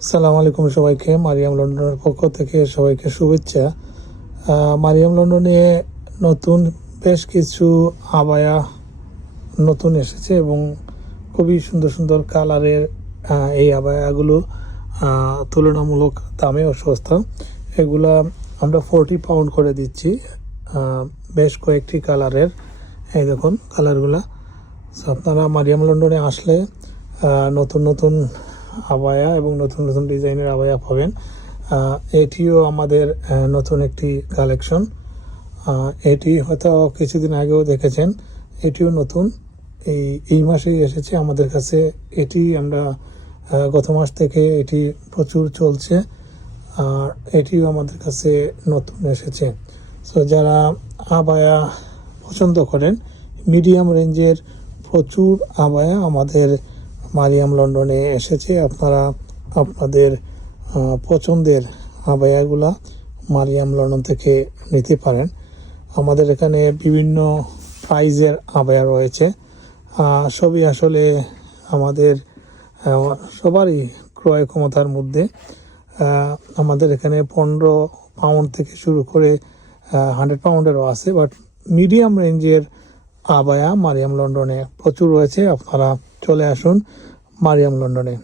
আসসালামু আলাইকুম সবাইকে। মারিয়াম লন্ডনের পক্ষ থেকে সবাইকে শুভেচ্ছা। মারিয়াম লন্ডনে নতুন বেশ কিছু আবায়া নতুন এসেছে এবং খুবই সুন্দর সুন্দর কালারের এই আবায়াগুলো তুলনামূলক দামেও সস্তা। এগুলা আমরা 40 পাউন্ড করে দিচ্ছি। বেশ কয়েকটি কালারের, এই দেখুন কালারগুলা। সো আপনারা মারিয়াম লন্ডনে আসলে নতুন নতুন আবায়া এবং নতুন নতুন ডিজাইনের আবায়া পাবেন। এটিও আমাদের নতুন একটি কালেকশন। এটি হয়তো কিছুদিন আগেও দেখেছেন, এটিও নতুন, এই মাসেই এসেছে আমাদের কাছে। এটি আমরা গত মাস থেকে এটি প্রচুর চলছে, আর এটিও আমাদের কাছে নতুন এসেছে। সো যারা আবায়া পছন্দ করেন, মিডিয়াম রেঞ্জের প্রচুর আবায়া আমাদের মারিয়াম লন্ডনে এসেছে। আপনারা আপনাদের পছন্দের আবায়াগুলা মারিয়াম লন্ডন থেকে নিতে পারেন। আমাদের এখানে বিভিন্ন প্রাইজের আবায়া রয়েছে। সবই আসলে আমাদের সবারই ক্রয় ক্ষমতার মধ্যে। আমাদের এখানে 15 পাউন্ড থেকে শুরু করে 100 পাউন্ডেরও আছে, বাট মিডিয়াম রেঞ্জের আবায়া মারিয়াম লন্ডনে প্রচুর রয়েছে। আপনারা চলে আসুন মারিয়াম লন্ডনে।